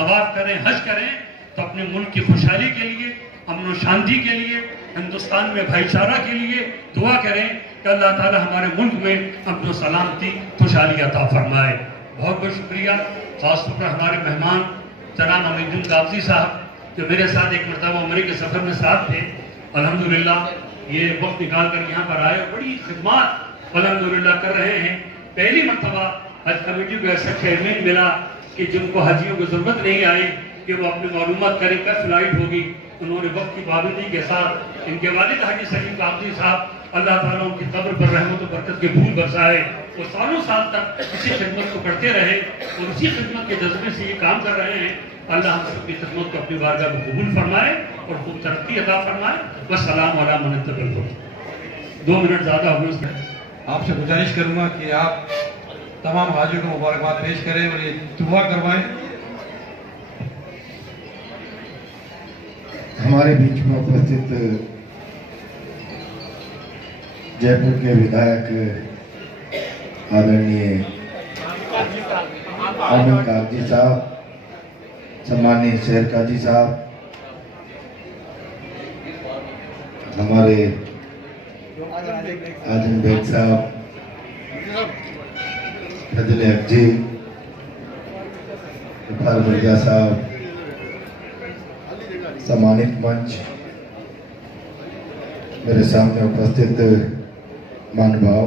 तवाफ करें, हज करें, तो अपने मुल्क की खुशहाली के लिए, अमन शांति के लिए, हिंदुस्तान में भाईचारा के लिए दुआ करें कि अल्लाह ताला हमारे मुल्क में अमन सलामती खुशहाली अता फरमाए। बहुत बहुत शुक्रिया। खासतौर पर हमारे मेहमान जनाब हमीदुद्दीन कागजी साहब जो मेरे साथ एक मरतबा उम्रे के सफ़र में साथ थे, अल्हम्दुलिल्लाह ये वक्त निकाल कर यहाँ पर आए, बड़ी खिदमत अल्हम्दुलिल्लाह कर रहे हैं। पहली मरतबा हज कमेटी को ऐसा चेयरमैन मिला कि जिनको हजियों की ज़रूरत नहीं आई कि वो अपनी मालूमात करें कब फ्लाइट होगी, उन्होंने वक्त की पाबंदी के साथ इनके वालिद हाजी सलीम कागजी साहब अल्लाह ताला उनकी कब्र पर रहमत और बरकत के फूल बरसाए, वो सालों साल तक इसी खिदमत को करते रहे और उसी खिदमत के जज्बे से ये काम कर रहे हैं। अल्लाह हम सबकी खिदमत को अपनी बारगाह में कबूल फरमाए और खूब तरक्की अता फरमाए। वस्सलाम अला मन इत्तबअल हुदा। 2 मिनट ज़्यादा हुए उसमें। आपसे गुजारिश करूंगा कि आप तमाम हाजियों को मुबारकबाद पेश करें और ये दुआ करवाएं। हमारे बीच में उपस्थित जयपुर के विधायक आदरणीय अमित कागजी साहब, सम्मानीय शहर काजी साहब, हमारे आजम बेग साहब, फजल हक जी, इकबाल मिर्जा साहब, सम्मानित मंच, मेरे सामने उपस्थित महानुभाव,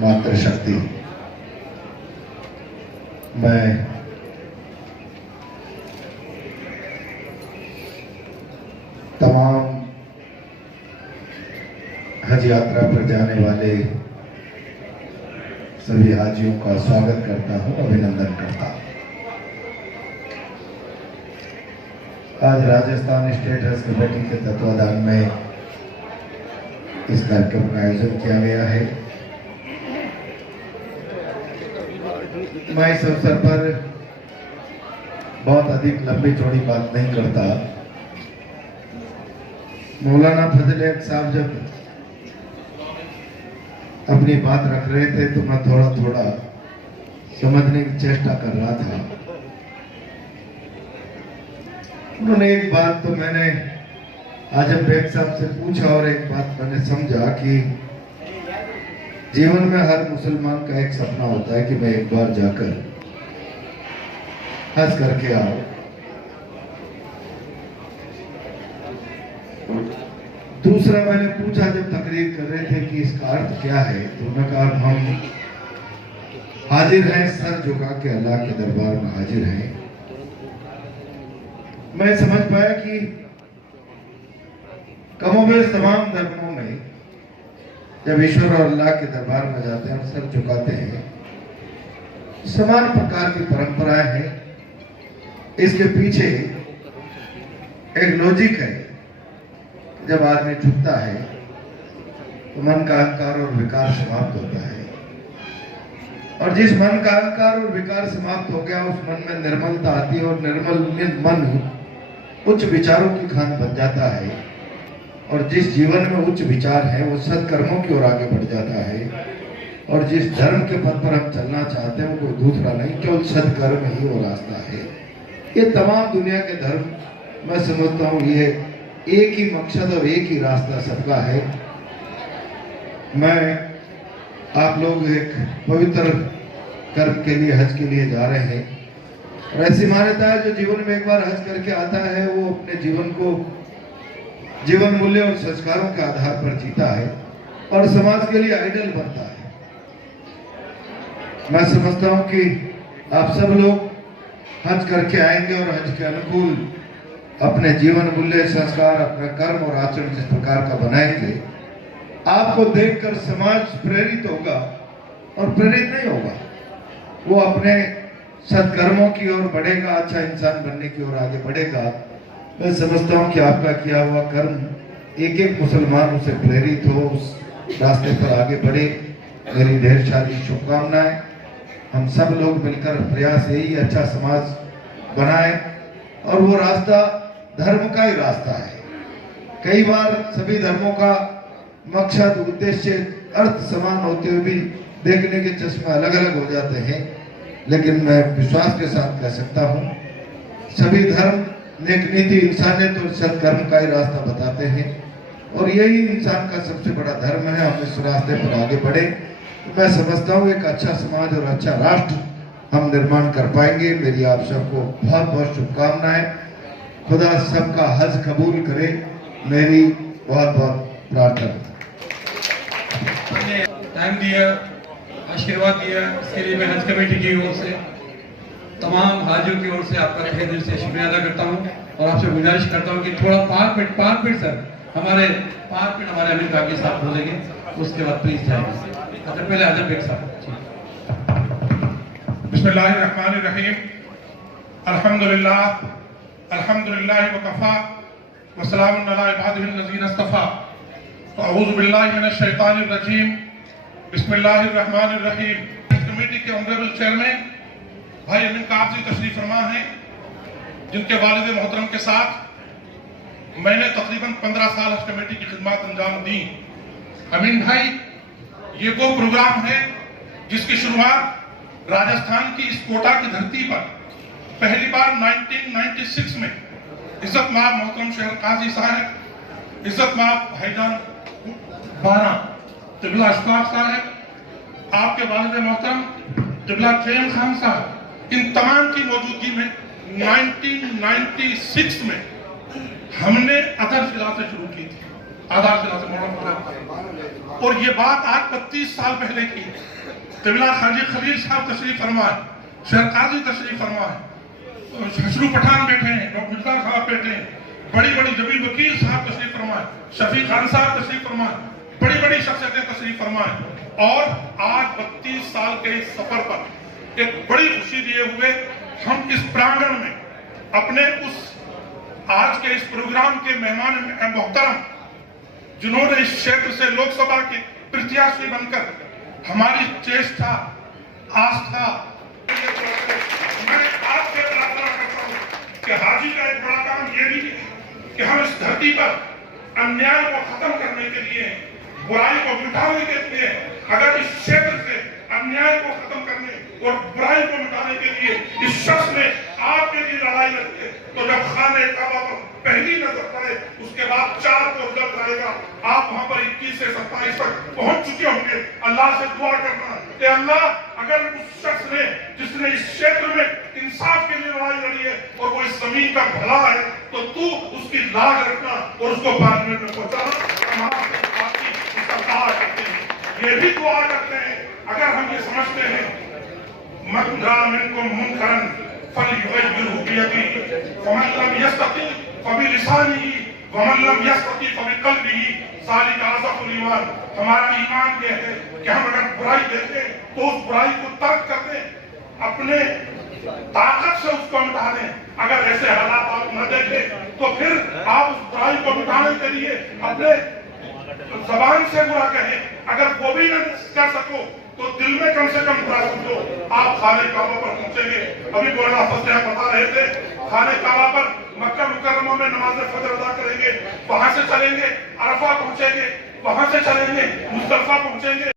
मातृशक्ति, मैं तमाम हज यात्रा पर जाने वाले सभी हाजियों का स्वागत करता हूं, अभिनंदन करता हूं। आज राजस्थान स्टेट हज कमेटी के तत्वाधान में इस कार्यक्रम का आयोजन किया गया है। मैं इस अवसर पर बहुत अधिक लंबी चौड़ी बात नहीं करता। मौलाना फजल हक साहब जब अपनी बात रख रहे थे तो मैं थोड़ा थोड़ा समझने की चेष्टा कर रहा था। उन्होंने एक बात तो मैंने आजम बेग साहब से पूछा और एक बात मैंने समझा कि जीवन में हर मुसलमान का एक सपना होता है कि मैं एक बार जाकर हज करके आओ। दूसरा मैंने पूछा जब तकरीर कर रहे थे कि इसका अर्थ क्या है, तो उन्होंने कहा हम हाजिर हैं, सर झुका के अल्लाह के दरबार में हाजिर हैं। मैं समझ पाया कि कमोबेश तमाम धर्मों में जब ईश्वर और अल्लाह के दरबार में जाते हैं और सर झुकाते हैं, समान प्रकार की परंपराएं हैं। इसके पीछे एक लॉजिक है। जब आदमी झुकता है तो मन का अहंकार और विकार समाप्त होता है, और जिस मन का अहंकार और विकार समाप्त हो गया उस मन में निर्मलता आती है और निर्मल मन उच्च विचारों की खान बन जाता है। और जिस जीवन में उच्च विचार है वो सत्कर्मों की ओर आगे बढ़ जाता है। और जिस धर्म के पथ पर हम चलना चाहते हैं वो कोई दूसरा नहीं, केवल सत्कर्म ही वो रास्ता है। ये तमाम दुनिया के धर्म मैं समझता हूँ ये एक ही मकसद और एक ही रास्ता सबका है। मैं आप लोग एक पवित्र कर्म के लिए, हज के लिए जा रहे हैं, और ऐसी मान्यता है जो जीवन में एक बार हज करके आता है वो अपने जीवन को जीवन मूल्य और संस्कारों के आधार पर जीता है और समाज के लिए आइडल बनता है। मैं समझता हूं कि आप सब लोग हज करके आएंगे और हज के अनुकूल अपने जीवन मूल्य, संस्कार, अपना कर्म और आचरण जिस प्रकार का बनाएंगे, आपको देखकर समाज प्रेरित होगा और प्रेरित नहीं होगा, वो अपने सत्कर्मों की ओर बढ़ेगा, अच्छा इंसान बनने की ओर आगे बढ़ेगा। मैं समझता हूं कि आपका किया हुआ कर्म एक एक मुसलमान उसे प्रेरित हो, उस रास्ते पर आगे बढ़े। मेरी ढेर सारी शुभकामनाएं। हम सब लोग मिलकर प्रयास यही अच्छा समाज बनाए, और वो रास्ता धर्म का ही रास्ता है। कई बार सभी धर्मों का मकसद, उद्देश्य, अर्थ समान होते हुए भी देखने के चश्मे अलग अलग हो जाते हैं, लेकिन मैं विश्वास के साथ कह सकता हूँ, सभी धर्म नेक नीति, इंसानियत और सत्कर्म का ही रास्ता बताते हैं और यही इंसान का सबसे बड़ा धर्म है। हम इस रास्ते पर आगे बढ़े, मैं समझता हूँ एक अच्छा समाज और अच्छा राष्ट्र हम निर्माण कर पाएंगे। मेरी आप सबको बहुत बहुत शुभकामनाएं। खुदा सबका हज कबूल करे, मेरी बहुत बहुत प्रार्थना। टाइम दिया, आशीर्वाद दिया, इसके लिए मैं हज कमेटी की ओर से, तमाम हाजियों की ओर से आपका तहे दिल से शुक्रिया अदा करता हूं और आपसे गुजारिश करता हूं कि थोड़ा 5 मिनट सर, हमारे 5 मिनट हमारे अमीर काकी साहब बोलेंगे, उसके बाद प्लीज जाएंगे। अच्छा, पहले आजम बेग साहब। बिस्मिल्लाहिर्रहमानिर्रहीम, अल्हम्दुलिल्लाह अल्हम्दुलिल्लाह वकफा वसलामुन अला इबादिहिल्लज़ीना इस्तफ़ा व अऊज़ु बिल्लाहि मिनश शैतानिर रजीम, बिस्मिल्लाहिर्रहमानिर्रहीम। कमेटी के ऑनरेबल चेयरमैन भाई अमीन काजी तशरीफ फरमा हैं, जिनके वालिद मोहतरम के साथ मैंने तकरीबन 15 साल हज कमेटी की खिदमत अंजाम दी। अमीन भाई, ये वो प्रोग्राम है जिसकी शुरुआत राजस्थान की इस कोटा की धरती पर पहली बार 1996 में इज्जत माब मोहतरम शहर काजी साहब, इज्जत माब भाईजान बारा तिबला अशफाक साहब, आपके वालिद मोहतरम तिबला प्रेम खान साहब, इन तमाम की मौजूदगी में 1996 में हमने आधारशिला से शुरू की थी, आधारशिला से मॉडल, और ये बात आज 25 साल पहले की है। तिबला खाजी खलील साहब तशरीफ फरमाए, शहर काजी तशरीफ फरमाए, हसरू पठान बैठे हैं, डॉक्टर मिर्जा साहब बैठे हैं, बड़ी बड़ी जबील वकील साहब तशरीफ फरमाए, शफी खान साहब तशरीफ फरमाए, बड़ी बड़ी शख्सियतें तशरीफ फरमाए। और आज 32 साल के इस सफर पर एक बड़ी खुशी लिए हुए हम इस प्रांगण में अपने उस आज के इस प्रोग्राम के मेहमान मोहतरम, जिन्होंने इस क्षेत्र से लोकसभा के प्रत्याशी बनकर हमारी चेष्टा, आस्था, मैं आपसे प्रार्थना करता हूं कि हाजी का एक बड़ा काम ये भी है कि हम इस धरती पर अन्याय को खत्म करने के लिए, बुराई को मिटाने के लिए, अगर इस क्षेत्र से अन्याय को खत्म करने और बुराई को मिटाने के लिए इस शख्स ने आपके लिए लड़ाई लड़ी है, तो जब खाने काबा पर पहली नजर पड़े उसके बाद 4 को रिजल्ट आएगा, आप वहां पर 21 से 27 तक पहुंच चुके होंगे। अल्लाह से दुआ करना कि अल्लाह, अगर उस शख्स ने जिसने इस क्षेत्र में इंसाफ के लिए लड़ाई लड़ी है और वो इस जमीन का भला है, तो तू उसकी लाज रखना और उसको पार्लियामेंट में पहुंचाना। ये भी दुआ करते हैं, अगर हम ये समझते हैं मन रा मिनकुम मुनकरन फलयुगय्यिरहु बियदिही फमन लम यस्तति फबिलिसानिही वमन लम यस्तति फबिक़ल्बिही ज़ालिका अज़फ़ुल ईमान। हमारा ईमान ये है कि हम अगर बुराई देखें तो उस बुराई को तर्क कर दें, अपने ताकत से उसको मिटा दें। अगर ऐसे हालात आप न देखें तो फिर आप उस बुराई को मिटाने के लिए अपने जबान से बुरा कहें, अगर वो भी न कर सको तो दिल में कम से कम बुरा समझो। आप खाने काबा पर पहुंचेंगे, अभी बोला फतेह बता रहे थे, खाने काबा पर मक्का मुकर्रमा में नमाज फजर अदा करेंगे, वहां से चलेंगे अरफा पहुंचेंगे, वहां से चलेंगे मुज़दलिफा पहुंचेंगे।